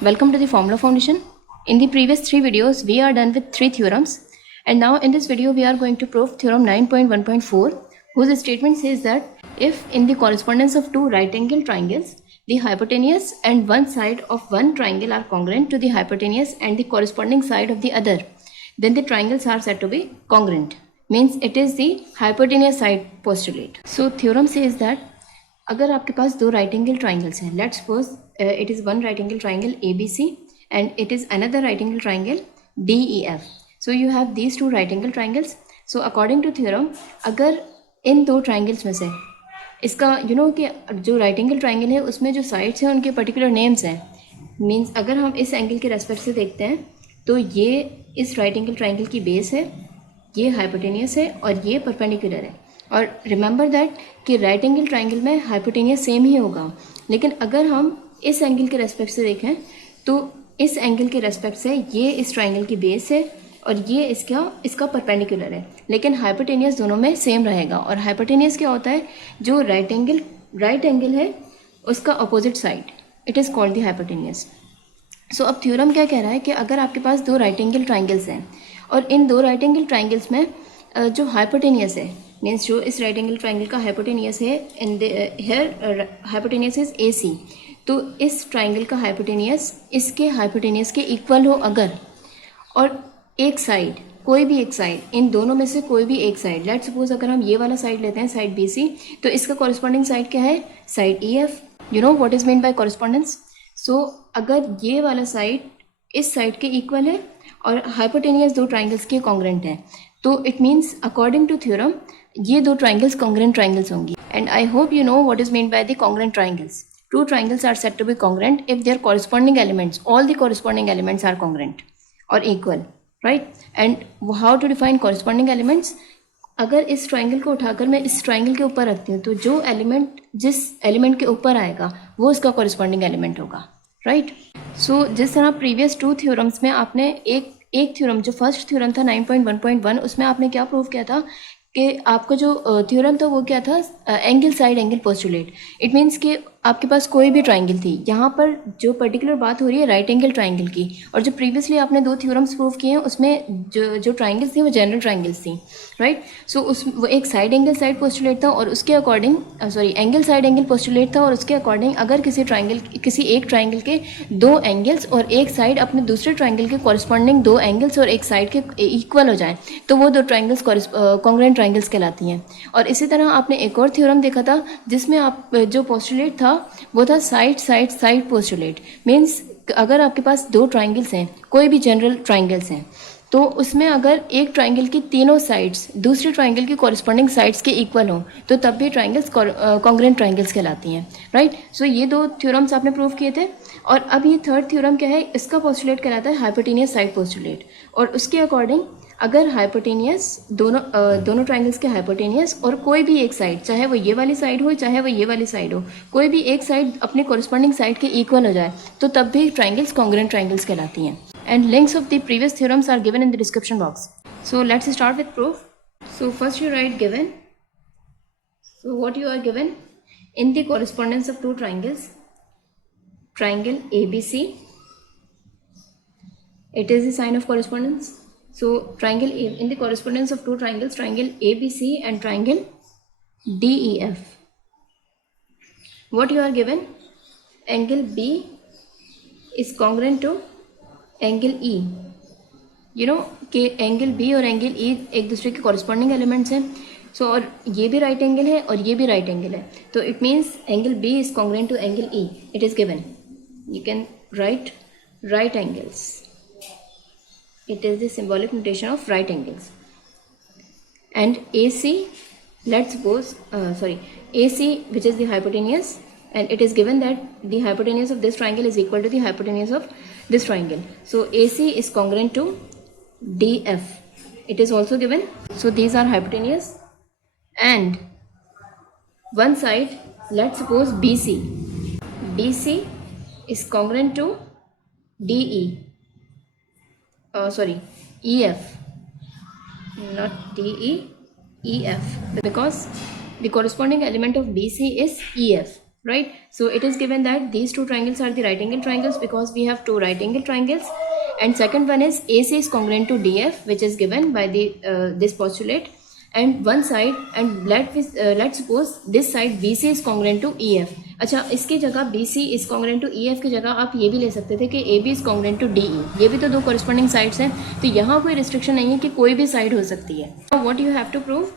Welcome to the Formula Foundation. In the previous 3 videos, we are done with 3 theorems. And now in this video, we are going to prove theorem 9.1.4, whose statement says that if in the correspondence of two right angle triangles, the hypotenuse and one side of one triangle are congruent to the hypotenuse and the corresponding side of the other, then the triangles are said to be congruent. Means it is the hypotenuse side postulate. So theorem says that अगर आपके पास दो right angle triangles हैं, let's suppose it is one right angle triangle ABC and it is another right angle triangle DEF. So you have these two right angle triangles. So according to theorem, अगर इन दो triangles में से इसका कि जो right angle triangle है उसमें जो साइड्स हैं उनके पर्टिकुलर नेम्स हैं. मीन्स अगर हम इस एंगल के रेस्पेक्ट से देखते हैं तो ये इस राइट एंगल ट्राइंगल की बेस है, ये हाइपोटेनियस है और ये परपेंडिकुलर है. और रिमेंबर दैट कि राइट एंगल ट्राइंगल में हाइपोटेनियस सेम ही होगा, लेकिन अगर हम इस एंगल के रेस्पेक्ट से देखें तो इस एंगल के रेस्पेक्ट से ये इस ट्राइंगल की बेस है और ये इसका परपेंडिकुलर है, लेकिन हाइपोटेनियस दोनों में सेम रहेगा. और हाइपोटेनियस क्या होता है? जो राइट एंगल है उसका opposite side, it is called the hypotenuse. So अब थ्योरम क्या कह रहा है कि अगर आपके पास दो राइट एंगल ट्राइंगल्स हैं और इन दो राइट एंगल ट्राइंगल्स में जो हाइपोटेनियस है, मीन्स जो इस राइट एंगल ट्राइंगल का हाइपोटेनियस है, इन हेयर हाइपोटेनियस इज AC, तो इस ट्राइंगल का हाइपोटेनियस इसके हाइपोटेनियस के इक्वल हो अगर, और एक साइड, कोई भी एक साइड, इन दोनों में से कोई भी एक साइड, लेट्स सपोज अगर हम ये वाला साइड लेते हैं, साइड BC, तो इसका कॉरस्पॉन्डिंग साइड क्या है? Side EF. You know what is mean by correspondence? So अगर ये वाला साइड इस साइड के इक्वल है और हाइपोटेनियस दो ट्राइंगल्स के कॉन्ग्रेंट है, तो it means according to theorem ये दो ट्राइंगल्स कॉन्ग्रेंट ट्राइंगल्स होंगी. And I hope you know what is mean by the congruent triangles. Two triangles are said to be congruent if their corresponding elements, all the corresponding elements are congruent or equal, right? And how to define corresponding elements? अगर इस triangle को उठाकर मैं इस triangle के ऊपर रखती हूँ तो जो एलिमेंट जिस एलिमेंट के ऊपर आएगा वो इसका कॉरस्पॉन्डिंग एलिमेंट होगा, राइट? सो जिस तरह प्रीवियस 2 थ्योरम्स में आपने एक थ्योरम, जो फर्स्ट थ्योरम था 9.1.1, उसमें आपने क्या प्रूव किया था कि आपका जो थ्योरम था वो क्या था? Angle side angle postulate. It means कि आपके पास कोई भी ट्राइंगल थी, यहाँ पर जो पर्टिकुलर बात हो रही है राइट एंगल ट्राइंगल की, और जो प्रीवियसली आपने 2 थ्योरम्स प्रूव किए हैं उसमें जो ट्राइंगल्स थी वो जनरल ट्राइंगल्स थी, राइट? सो वो एक साइड एंगल साइड पोस्टुलेट था और उसके according angle side angle postulate था, और उसके अकॉर्डिंग अगर किसी एक ट्राइंगल के दो एंगल्स और एक साइड अपने दूसरे ट्राइंगल के कॉरस्पॉन्डिंग दो एंगल्स और एक साइड के इक्वल हो जाए तो वो दो ट्राइंगल्स कॉन्ग्रुएंट ट्राइंगल्स कहलाती हैं. और इसी तरह आपने एक और थ्योरम देखा था जिसमें आप जो पोस्टुलेट था वो था side side side postulate. Means अगर आपके पास दो ट्राइंगल्स हैं, कोई भी जनरल ट्राइंगल्स हैं, तो उसमें अगर एक ट्राइंगल की तीनों साइड्स दूसरे ट्राइंगल की कॉरस्पॉन्डिंग साइड्स के इक्वल हों तो तब भी ट्राइंगल्स कॉन्ग्रुएंट ट्राइंगल्स कहलाती हैं, राइट? सो ये 2 थ्योरम्स आपने प्रूव किए थे. और अब ये थर्ड थ्योरम क्या है? इसका पोस्टुलेट कहलाता है हाइपोटेनियस साइड पोस्टुलेट. और उसके अकॉर्डिंग अगर हाइपोटेनियस दोनों ट्राइंगल्स के हाइपोटेनियस और कोई भी एक साइड, चाहे वो ये वाली साइड हो चाहे वो ये वाली साइड हो, कोई भी एक साइड अपने कॉरस्पॉन्डिंग साइड के इक्वल हो जाए तो तब भी ट्राइंगल्स कॉन्ग्रुएंट ट्राइंगल्स कहलाती हैं. And links of the previous theorems are given in the description box. So let's start with proof. So first you write given. So what you are given? In the correspondence of two triangles, triangle ABC, it is the sign of correspondence. So in the correspondence of two triangles, triangle ABC and triangle DEF, what you are given? Angle B is congruent to angle E. You know कि angle B और angle E एक दूसरे के corresponding elements हैं. सो और ये भी right angle है और ये भी राइट एंगल है, तो it means angle B is congruent to angle E. It is given. You can write right angles. It is the symbolic notation of right angles. And AC, let's suppose AC which is the hypotenuse, and it is given that the hypotenuse of this triangle is equal to the hypotenuse of this triangle. So AC is congruent to DF. It is also given. So these are hypotenuse, and one side, let's suppose BC is congruent to EF, not DE, EF, because the corresponding element of BC is EF. right? So it is given that these two triangles are the right angle triangles because we have two right angle triangles. And second one is AC is congruent to DF, which is given by the this postulate. And one side, and let's suppose this side BC is congruent to EF. अच्छा, इसकी जगह BC is congruent to EF की जगह आप ये भी ले सकते थे कि AB is congruent to DE. ये भी तो दो corresponding sides हैं, तो यहाँ कोई restriction नहीं है कि कोई भी side हो सकती है. Now what you have to prove?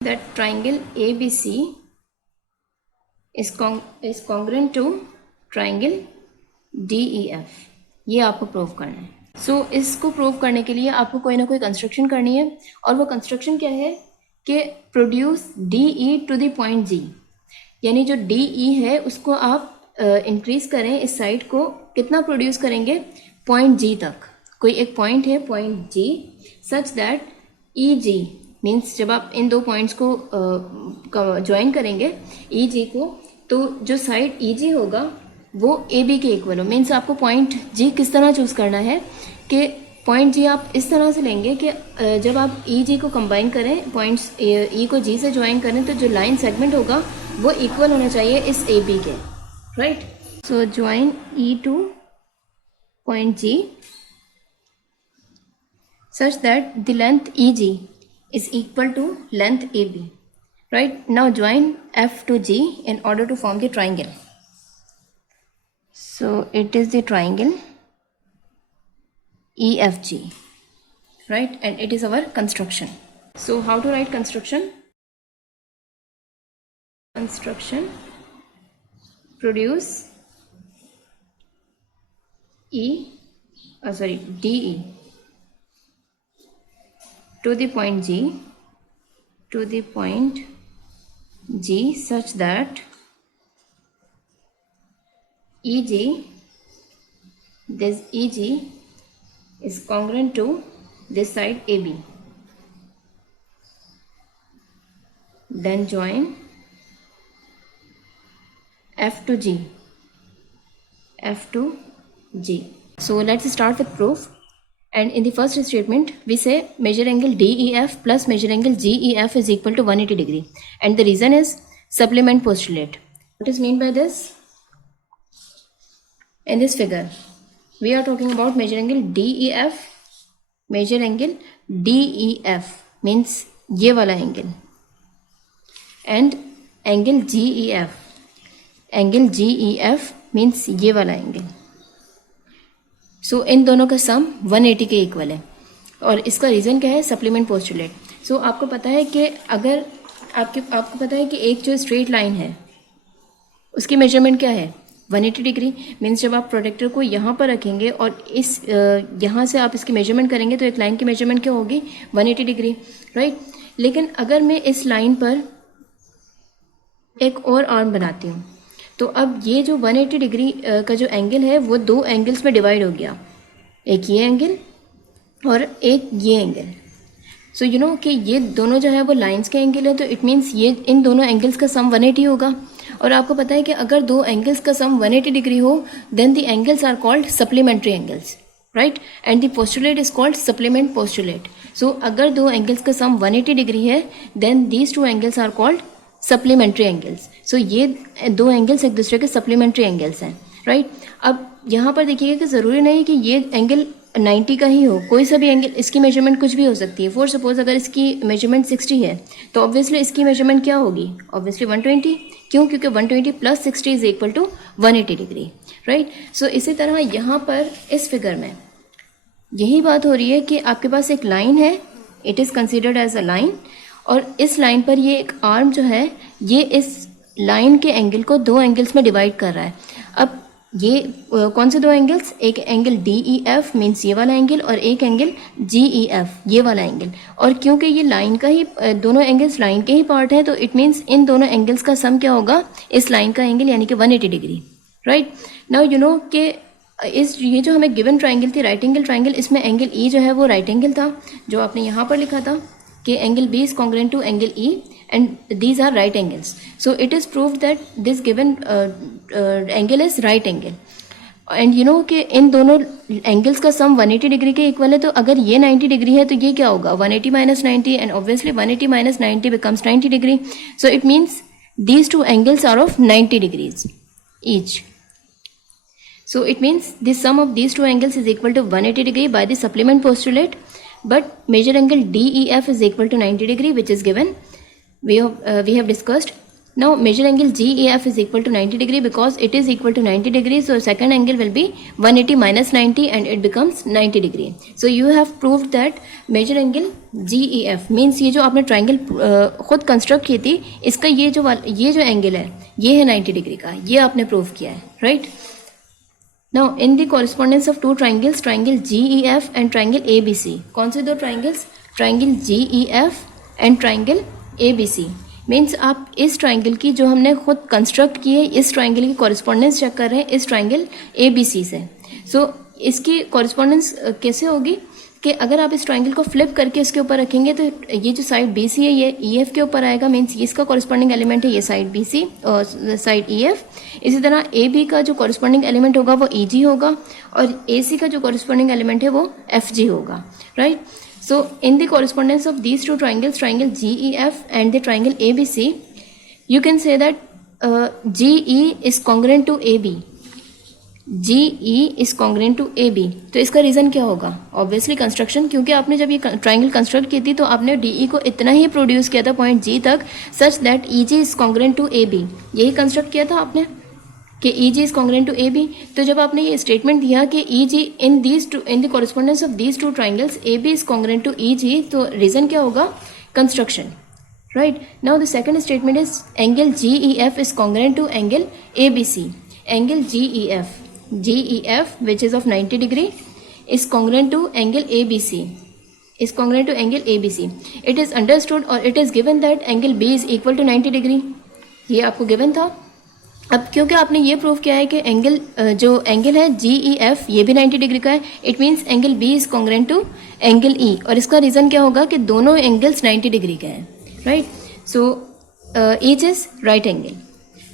That triangle ABC is congruent to triangle DEF. ये आपको प्रूव करना है. सो इसको प्रूव करने के लिए आपको कोई ना कोई कंस्ट्रक्शन करनी है, और वो कंस्ट्रक्शन क्या है कि produce DE to the point G. यानी जो DE है उसको आप इंक्रीज करें, इस साइड को कितना प्रोड्यूस करेंगे, पॉइंट G तक. कोई एक पॉइंट है point G, such that EG means जब आप इन दो पॉइंट्स को ज्वाइन करेंगे EG को, तो जो साइड EG होगा वो AB के इक्वल हो. मीन्स आपको पॉइंट G किस तरह चूज़ करना है कि पॉइंट G आप इस तरह से लेंगे कि जब आप EG को कंबाइन करें, पॉइंट्स E को G से ज्वाइन करें, तो जो लाइन सेगमेंट होगा वो इक्वल होना चाहिए इस AB के, right? So join E two point G such that the length EG is equal to length AB, right? Now join F to G in order to form the triangle. So it is the triangle EFG, right? And it is our construction. So how to write construction? Construction produce DE to the point G such that this EG is congruent to this side AB. Then join F to G. So let's start with proof. And in the first statement, we say measure angle DEF plus measure angle GEF is equal to 180 degree. And the reason is supplement postulate. What is meant by this? In this figure, we are talking about measure angle DEF. Measure angle DEF means ये वाला angle. And angle GEF. Angle GEF means ये वाला angle. सो इन दोनों का sum 180 के equal है. और इसका रीज़न क्या है? Supplement postulate. सो आपको पता है कि अगर आपको पता है कि एक जो स्ट्रेट लाइन है उसकी मेजरमेंट क्या है? 180 डिग्री. मीन्स जब आप प्रोडक्टर को यहाँ पर रखेंगे और इस यहाँ से आप इसकी मेजरमेंट करेंगे तो एक लाइन की मेजरमेंट क्या होगी? 180 डिग्री, राइट? लेकिन अगर मैं इस लाइन पर एक और आर्म बनाती हूँ तो अब ये जो 180 डिग्री का जो एंगल है वो दो एंगल्स में डिवाइड हो गया, एक ये एंगल और एक ये एंगल. सो यू नो कि ये दोनों जो है वो लाइंस के एंगल है, तो इट मीन्स ये इन दोनों एंगल्स का सम 180 होगा. और आपको पता है कि अगर दो एंगल्स का सम 180 डिग्री हो then the angles are called supplementary angles, right? And the postulate is called supplement postulate. So अगर दो एंगल्स का सम 180 डिग्री है then these two angles are called supplementary angles. So ये दो angles एक दूसरे के सप्लीमेंट्री एंगल्स हैं, राइट? अब यहाँ पर देखिएगा कि ज़रूरी नहीं कि ये एंगल 90 का ही हो, कोई सा भी एंगल, इसकी मेजरमेंट कुछ भी हो सकती है. फॉर सपोज अगर इसकी मेजरमेंट 60 है तो ऑब्वियसली इसकी मेजरमेंट क्या होगी? ऑब्वियसली 120. क्यों? क्योंकि 120 plus 60 is equal to 180 degree, right? So इसी तरह यहाँ पर इस फिगर में यही बात हो रही है कि आपके पास एक लाइन है, it is considered as a line, और इस लाइन पर ये एक आर्म जो है ये इस लाइन के एंगल को दो एंगल्स में डिवाइड कर रहा है. अब ये कौन से दो एंगल्स? एक एंगल DEF मीन्स ये वाला एंगल और एक एंगल GEF ये वाला एंगल. और क्योंकि ये लाइन का ही दोनों एंगल्स लाइन के ही पार्ट हैं तो इट मीन्स इन दोनों एंगल्स का सम क्या होगा? इस लाइन का एंगल यानी कि 180 degree, right? Now you no कि ये जो हमें गिवन ट्राइंगल थी राइट एंगल ट्राइंगल, इसमें एंगल E जो है वो राइट एंगल था जो आपने यहाँ पर लिखा था कि angle B is congruent to angle E and these are right angles. So it is proved that this given angle is right angle. And you know कि इन दोनों एंगल्स का सम 180 डिग्री के इक्वल है, तो अगर ये 90 डिग्री है तो ये क्या होगा? 180 minus 90 and obviously 180 minus 90 becomes 90 degree. So it means these two angles are of 90 degrees each. So it means the sum of these two angles is equal to 180 degree by the supplement postulate, but measure angle DEF is equal to 90 degree, which is given. We have discussed. Now measure angle GEF is equal to 90 degree because it is equal to 90 degrees. So second angle will be 180 minus 90 and it becomes 90 degree. So you have proved that measure angle GEF means ये जो आपने triangle खुद construct की थी, इसका ये जो angle है ये है 90 डिग्री का, ये आपने प्रूव किया है, right. Now in the correspondence of two triangles, triangle GEF and triangle ABC, कौन से दो triangles? Triangle GEF and triangle ABC. Means आप इस ट्राइंगल की जो हमने खुद कंस्ट्रक्ट की है, इस ट्राइंगल की कॉरेस्पॉन्डेंस चेक कर रहे हैं इस ट्राइंगल ABC से. सो इसकी कॉरेस्पॉन्डेंस कैसे होगी कि अगर आप इस ट्राइंगल को फ्लिप करके इसके ऊपर रखेंगे तो ये जो साइड BC है ये EF के ऊपर आएगा. मीन्स इसका कॉरेस्पॉन्डिंग एलिमेंट है ये साइड BC और साइड EF. इसी तरह AB का जो कॉरेस्पॉन्डिंग एलिमेंट होगा वो EG होगा और AC का जो कॉरेस्पॉन्डिंग एलिमेंट है वो FG होगा, right. So in the correspondence of these two triangles, triangle GEF and the triangle ABC, you can say that GE is congruent to AB. GE is congruent to AB. तो इसका reason क्या होगा? Obviously construction, क्योंकि आपने जब ये triangle construct की थी तो आपने DE को इतना ही प्रोड्यूस किया था पॉइंट G तक, such that EG is congruent to AB. यही कंस्ट्रक्ट किया था आपने कि EG is congruent to AB. तो जब आपने ये स्टेटमेंट दिया कि EG in the correspondence of these two triangles AB is congruent to EG, तो रीज़न क्या होगा? Construction, right. Now the second statement is angle GEF is congruent to angle ABC. Angle GEF which is of 90 degree is congruent to angle ABC. Is congruent to angle ABC. It is understood or it is given that angle B is equal to 90 degree. ये आपको given था. अब क्योंकि आपने ये prove किया है कि एंगल जो एंगल है GEF ये भी 90 डिग्री का है, it means angle B is congruent to angle E. और इसका रीज़न क्या होगा कि दोनों एंगल्स 90 डिग्री के हैं, right. So each is right angle.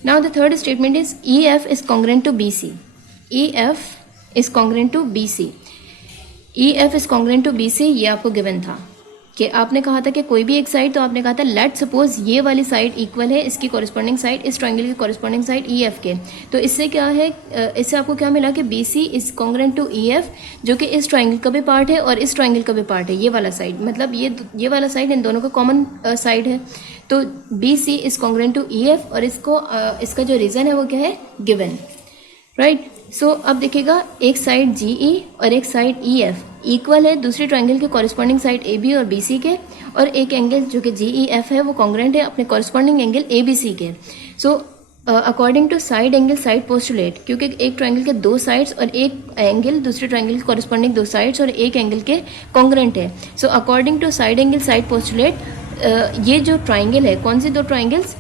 Now the third statement is EF is congruent to BC. EF is congruent to BC. EF is congruent to BC ये आपको गिवन था कि आपने कहा था कि कोई भी एक साइड, तो आपने कहा था लेट सपोज ये वाली साइड इक्वल है इसकी कॉरेस्पॉन्डिंग साइड, इस ट्रायंगल की कॉरेस्पॉन्डिंग साइड EF के. तो इससे क्या है, इससे आपको क्या मिला कि BC is congruent to EF, जो कि इस ट्रायंगल का भी पार्ट है और इस ट्रायंगल का भी पार्ट है. ये वाला साइड मतलब ये वाला साइड इन दोनों का कॉमन साइड है. तो BC is congruent to EF और इसका जो रीज़न है वो क्या है, गिवन, राइट. सो अब देखिएगा एक साइड GE और एक साइड EF इक्वल है दूसरी ट्रायंगल के कॉरेस्पॉन्डिंग साइड AB और BC के, और एक एंगल जो कि GEF है वो कॉन्ग्रेंट है अपने कॉरेस्पॉन्डिंग एंगल ABC के. So according to side angle side postulate, क्योंकि एक ट्रायंगल के दो साइड्स और एक एंगल दूसरे ट्रायंगल के कॉरेस्पॉन्डिंग दो साइड्स और एक एंगल के कॉन्ग्रेंट है. So according to side angle side postulate ये जो ट्रायंगल है, कौन सी दो ट्रायंगल्स,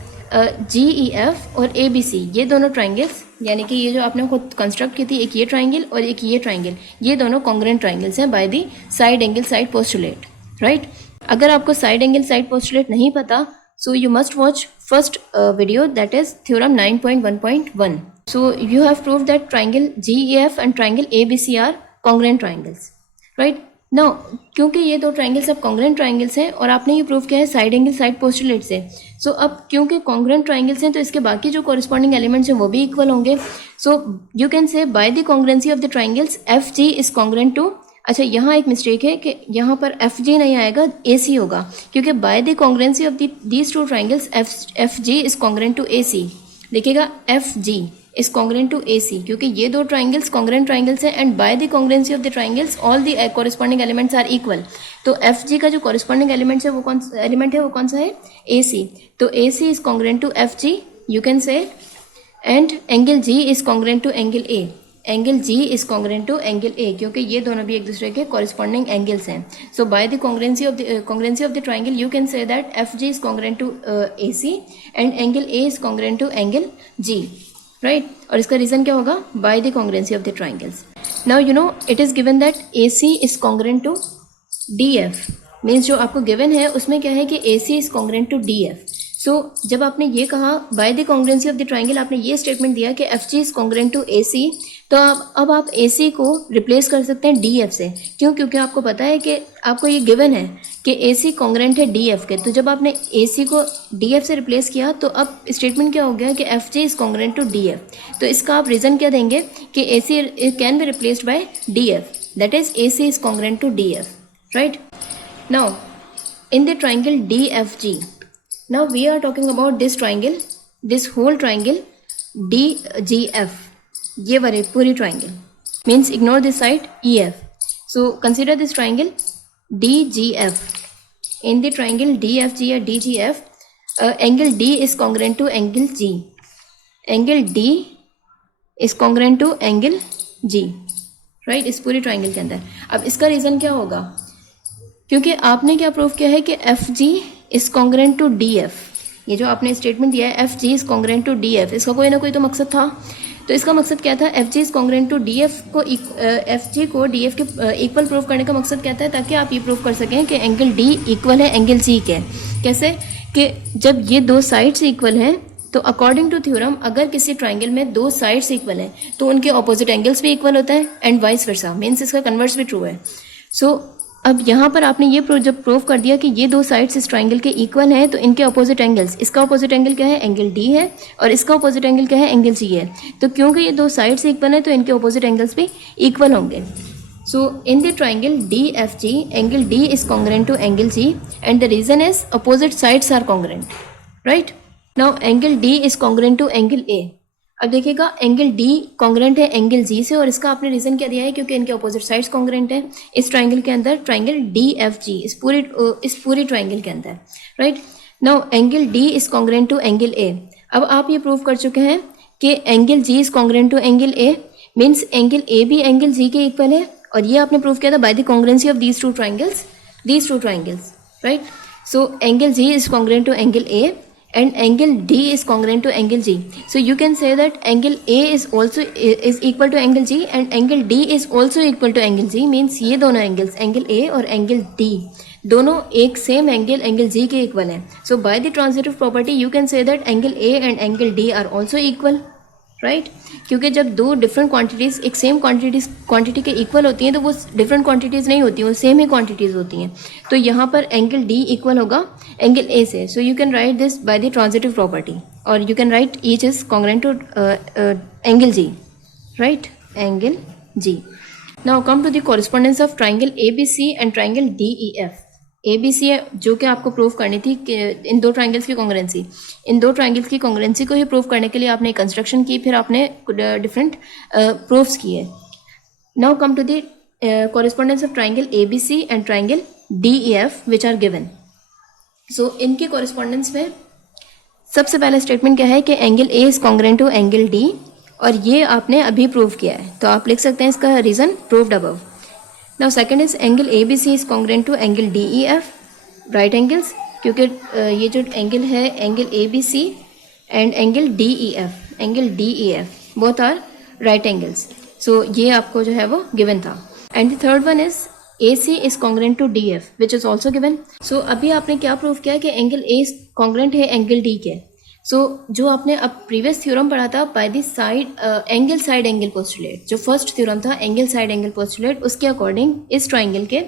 GEF और ABC, ये दोनों ट्रायंगल्स यानी कि ये जो आपने खुद कंस्ट्रक्ट की थी एक ये ट्रायंगल और एक ये ट्रायंगल, ये दोनों कॉन्ग्रेंट ट्रायंगल्स हैं by the side angle side postulate, right. अगर आपको साइड एंगल साइड पोस्टुलेट नहीं पता, so you must watch first video that is theorem 9.1.1. So you have proved that triangle GEF and triangle ABC are congruent triangles, right. Now क्योंकि ये दो triangles अब congruent triangles हैं और आपने ये प्रूव किया है साइड एंगल साइड पोस्टुलेट से, सो अब क्योंकि कॉन्ग्रेंट ट्रायंगल्स हैं तो इसके बाकी जो कॉरेस्पॉन्डिंग एलिमेंट्स हैं वो भी इक्वल होंगे. So you can say by the congruency of the triangles FG is congruent to, अच्छा यहाँ एक मिस्टेक है कि यहाँ पर FG नहीं आएगा, AC होगा, क्योंकि by the congruency of these two triangles FG is congruent to AC. देखिएगा FG is congruent to AC, क्योंकि ये दो ट्रायंगल्स कॉन्ग्रेंट ट्रायंगल्स हैं and by the congruency of the triangles all the corresponding elements are equal. तो FG का जो corresponding element है वो कौन सा है, AC. तो AC is congruent to FG you can say, and angle G is congruent to angle A. Angle G is congruent to angle A, क्योंकि ये दोनों भी एक दूसरे के कॉरेस्पॉन्डिंग एंगल्स हैं. So by the congruency of the triangle you can say that FG is congruent to AC and angle A is congruent to angle G, right. और इसका रीज़न क्या होगा, by the congruency of the triangles. Now you know it is given that AC is congruent to DF. Means जो आपको given है उसमें क्या है कि AC is congruent to DF. So जब आपने ये कहा by the congruency of the triangle, आपने ये स्टेटमेंट दिया कि F G is congruent to A C, तो अब आप ए सी को रिप्लेस कर सकते हैं डी एफ से। क्यों? क्योंकि आपको पता है कि आपको ये गिवन है कि ए सी कॉन्ग्रुएंट है डी एफ के। तो जब आपने ए सी को डी एफ से रिप्लेस किया तो अब स्टेटमेंट क्या हो गया कि F G is congruent to D F. तो इसका आप रीज़न क्या देंगे कि A C can be replaced by D F, that is A C is congruent to D F, right. Now in the triangle DFG, now we are talking about this triangle, this whole triangle DGF, ये वाली पूरी triangle means ignore this side EF. So consider this triangle DGF. In the triangle DFG or DGF, angle D is congruent to angle G. Angle D is congruent to angle G, right, इस पूरी triangle के अंदर। अब इसका reason क्या होगा? क्योंकि आपने क्या प्रूव किया है कि F G is congruent to D F. ये जो आपने स्टेटमेंट दिया है F G is congruent to D F, इसका कोई ना कोई तो मकसद था। तो इसका मकसद क्या था? F G is congruent to D F को एफ जी को डी एफ के इक्वल प्रूव करने का मकसद क्या था? ताकि आप ये प्रूव कर सकें कि एंगल डी इक्वल है एंगल सी के। कैसे? कि जब ये दो साइड्स इक्वल हैं तो अकॉर्डिंग टू थ्योरम अगर किसी ट्राइंगल में दो साइड्स इक्वल हैं तो उनके ऑपोजिट एंगल्स भी इक्वल होते हैं एंड वाइस वर्सा, मीन्स इसका कन्वर्स भी ट्रू है। सो अब यहाँ पर आपने ये जब प्रूव कर दिया कि ये दो साइड्स इस ट्राइंगल के इक्वल हैं तो इनके अपोजिट एंगल्स, इसका अपोजिट एंगल क्या है? एंगल डी है, और इसका अपोजिट एंगल क्या है? एंगल सी है। तो क्योंकि ये दो साइड्स इक्वल हैं तो इनके अपोजिट एंगल्स भी इक्वल होंगे। So in the triangle D F G, angle D is congruent to angle C and the reason is opposite sides are congruent, right. Now angle D is congruent to angle A. अब देखिएगा angle D congruent है angle G से, और इसका आपने reason क्या दिया है? क्योंकि इनके अपोजिट साइड्स कॉन्ग्रुएंट है इस ट्राइंगल के अंदर, ट्राइंगल डी एफ जी, इस पूरी ट्राइंगल के अंदर, right. Now angle D is congruent to angle A. अब आप ये प्रूव कर चुके हैं कि angle G is congruent to angle A, means angle A भी एंगल जी के इक्वल है, और ये आपने प्रूव किया था by the congruency of these two triangles, right. So angle G is congruent to angle A and angle D is congruent to angle G. So you can say that angle A is equal to angle G and angle D is also equal to angle G, means ये दोनों angles, angle A और angle D, दोनों एक same angle angle G के equal हैं। So by the transitive property you can say that angle A and angle D are also equal, right. क्योंकि जब दो डिफरेंट क्वांटिटीज़ एक सेम क्वांटिटी के इक्वल होती हैं तो वो डिफरेंट क्वांटिटीज़ नहीं होती, वो सेम ही क्वांटिटीज़ होती हैं। तो यहाँ पर एंगल डी इक्वल होगा एंगल ए से। So you can write this by the transitive property, और you can write each is congruent to angle G, right, angle G. Now come to the correspondence of triangle A B C and triangle D E F. A B C है जो कि आपको prove करनी थी कि इन दो triangles की congruency, इन दो ट्राइंगल्स की कॉन्ग्रुएंसी को ही प्रूव करने के लिए आपने कंस्ट्रक्शन की, फिर आपने डिफरेंट प्रूफ्स किए। Now come to the correspondence of triangle A B C and triangle D E F which are given. So इनके कॉरेस्पॉन्डेंस में सबसे पहला स्टेटमेंट क्या है कि angle A is congruent to angle D, और ये आपने अभी प्रूव किया है, तो आप लिख सकते हैं इसका reason proved above. Now second is angle ABC is congruent to angle DEF, right angles, क्योंकि ये जो एंगल है angle ABC and angle DEF both are right angles, so ये आपको जो है वो given था। And the third one is AC is congruent to DF which is also given। So अभी आपने क्या प्रूव किया कि एंगल A congruent है एंगल D के। सो जो आपने अब प्रीवियस थ्योरम पढ़ा था by the side angle side angle postulate, जो फर्स्ट थ्योरम था एंगल साइड एंगल पोस्टुलेट, उसके अकॉर्डिंग इस ट्राइंगल के,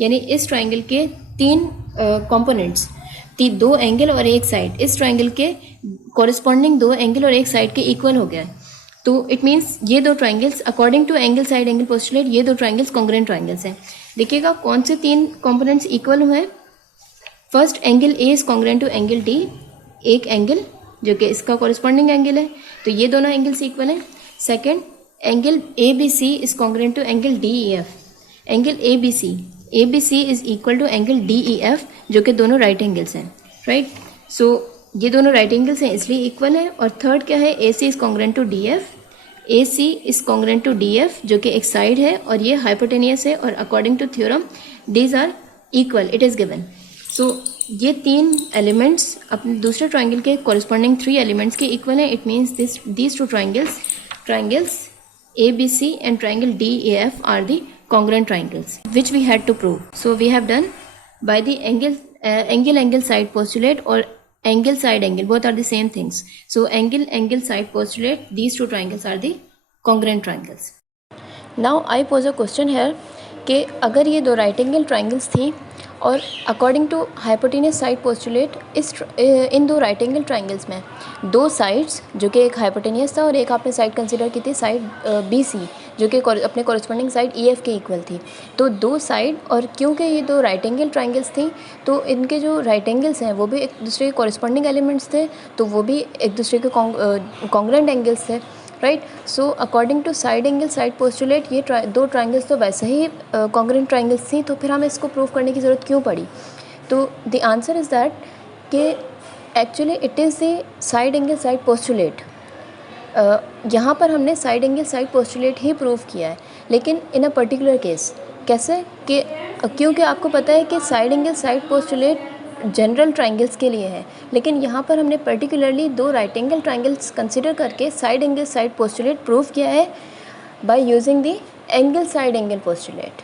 यानी इस ट्राइंगल के तीन कंपोनेंट्स, दो एंगल और एक साइड, इस ट्राइंगल के कॉरेस्पॉन्डिंग दो एंगल और एक साइड के इक्वल हो गया। तो इट मीन्स ये दो triangles according to angle side angle postulate, ये दो ट्राइंगल्स कॉन्ग्रुएंट ट्राइंगल्स हैं। देखिएगा कौन से तीन कंपोनेंट्स इक्वल हुए हैं। First angle A is congruent to angle D, एक एंगल जो कि इसका कॉरेस्पॉन्डिंग एंगल है, तो ये दोनों एंगल्स इक्वल हैं। Second angle A B C is congruent to angle D E F, angle A B C is equal to angle D E F, जो कि दोनों राइट एंगल्स हैं, राइट। सो ये दोनों राइट एंगल्स हैं इसलिए equal है। और थर्ड क्या है, A C is congruent to D F, A C is congruent to D F जो कि एक साइड है और ये हाइपोटेनियस है, और according to theorem these are equal, it is given. So ये तीन एलिमेंट्स अपने दूसरे ट्राइंगल के कॉरेस्पॉन्डिंग थ्री एलिमेंट्स के इक्वल हैं। It means these two triangles A B C and triangle D A F are the congruent triangles which we had to prove. So we have done by the angle side postulate or angle side angle, both are the same things. So angle side postulate, these two triangles are the congruent triangles. Now I pose a question here कि अगर ये दो right angle triangles थी और according to hypotenuse side postulate इन दो right angle triangles में दो साइड्स, जो कि एक हाइपोटेनियस था और एक आपने साइड कंसिडर की थी साइड BC, जो कि अपने कॉरस्पॉन्डिंग साइड EF के इक्वल थी। तो दो साइड, और क्योंकि ये दो राइट एंगल ट्राइंगल्स थी तो इनके जो राइट एंगल्स हैं वो भी एक दूसरे के कॉरस्पॉन्डिंग एलिमेंट्स थे, तो वो भी एक दूसरे के कॉन्ग्रुएंट एंगल्स थे, right. So according to side angle side postulate ये दो ट्राइंगल्स तो वैसे ही कॉन्ग्रुएंट ट्राइंगल्स थी, तो फिर हमें इसको प्रूव करने की ज़रूरत क्यों पड़ी? तो द आंसर इज़ दैट कि actually it is the side angle side postulate. यहाँ पर हमने साइड एंगल साइड पोस्टुलेट ही प्रूव किया है, लेकिन इन अ पर्टिकुलर केस कैसे कि क्योंकि आपको पता है कि side angle side postulate general triangles के लिए है, लेकिन यहाँ पर हमने पर्टिकुलरली दो राइट एंगल ट्राइंगल्स कंसिडर करके side angle side postulate prove किया है by using the angle side angle postulate.